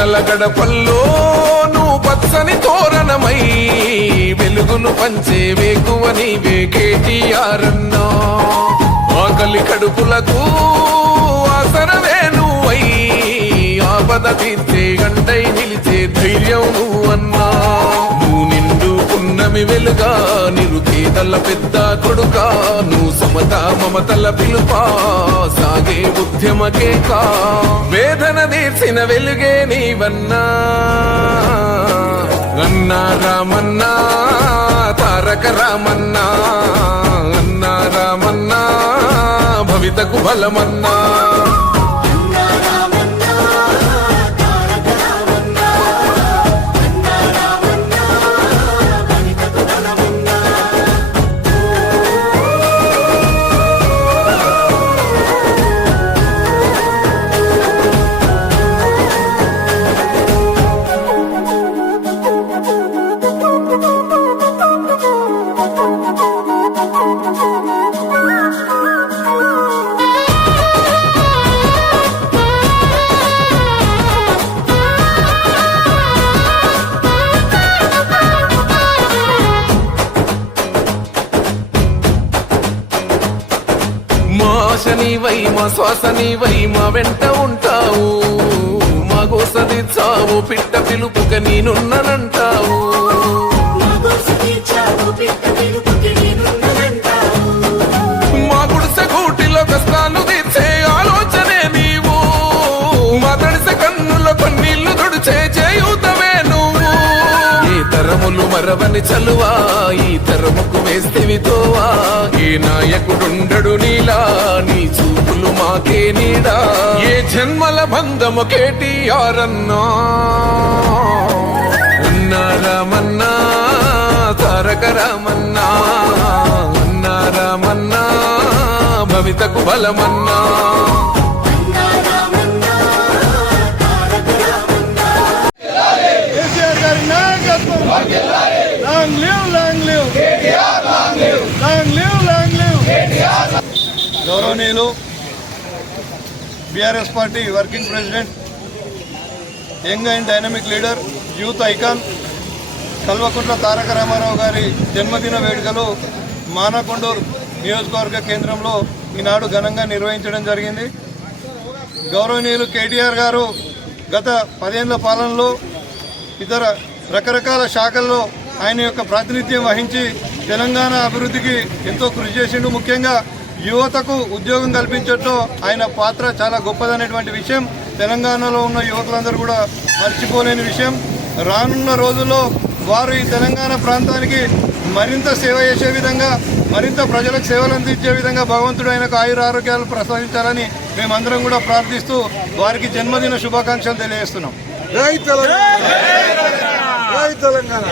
పేదల గడపల్లో నువ్వు పచ్చని తోరణమై వెలుగును పంచే వేకువ నీవే కేటీఆర్ అన్నా. ఆకలి కడుపులకు ఆసరవే నువ్వై ఆపద తీర్చే గంటై నిలిచే ధైర్యం నువ్వన్నా. నువ్వు నిండుకున్నమి వెలుగా నిరుపేదల పెద్ద కొడుకా. నువ్వు సమత మమతల పిలుపా సాగే ఉద్యమ కేకా. వేదన తీర్చిన వెలుగే నీవన్నా. అన్నా రామన్నా తారక రామన్నా. అన్నా రామన్నా భవితకు బలమన్నా. నీవై మా శ్వాస నీవై మా వెంట ఉంటావు. మా గోస తీర్చావు పిట్ట పిలుపుక నేనున్నానంటావు. మా గుడిసె గూటిలో కష్టాలు తీర్చే ఆలోచనే నీవు. మా తడిసె కన్నులో కన్నీళ్లు తుడిచే చేయూతవే నువ్వు. ఈ తరములు మరవని చలువా ఈ తరముకు వేస్తివి తోవా. ఏ నాయకుడుండడు నీలా నీ చూపులు మాకే నీడా. ఏ జన్మల బంధము కేటీఆర్ అన్నా. అన్నా రామన్నా తారక రామన్నా. అన్నా రామన్నా భవితకు బలమన్నా. గౌరవనీయులు BRS party working president, young and dynamic leader, youth icon Kalvakuntla Taraka Rama Rao గారి జన్మదిన వేడుకలు మానకొండూరు నియోజకవర్గ కేంద్రంలో ఈనాడు ఘనంగా నిర్వహించడం జరిగింది. గౌరవనీయులు కేటీఆర్ గారు గత 10 ఏళ్ల పాలనలో ఇతర రకరకాల శాఖల్లో ఆయన యొక్క ప్రాతినిధ్యం వహించి తెలంగాణ అభివృద్ధికి ఎంతో కృషి చేసిండు. ముఖ్యంగా యువతకు ఉద్యోగం కల్పించడంలో ఆయన పాత్ర చాలా గొప్పదనేటువంటి విషయం తెలంగాణలో ఉన్న యువకులందరూ కూడా మర్చిపోలేని విషయం. రానున్న రోజుల్లో వారు ఈ తెలంగాణ ప్రాంతానికి మరింత సేవ చేసే విధంగా, మరింత ప్రజలకు సేవలు అందించే విధంగా భగవంతుడు ఆయనకు ఆయుర ఆరోగ్యాలు ప్రసాదించాలని మేమందరం కూడా ప్రార్థిస్తూ వారికి జన్మదిన శుభాకాంక్షలు తెలియజేస్తున్నాం. జై తెలంగాణ.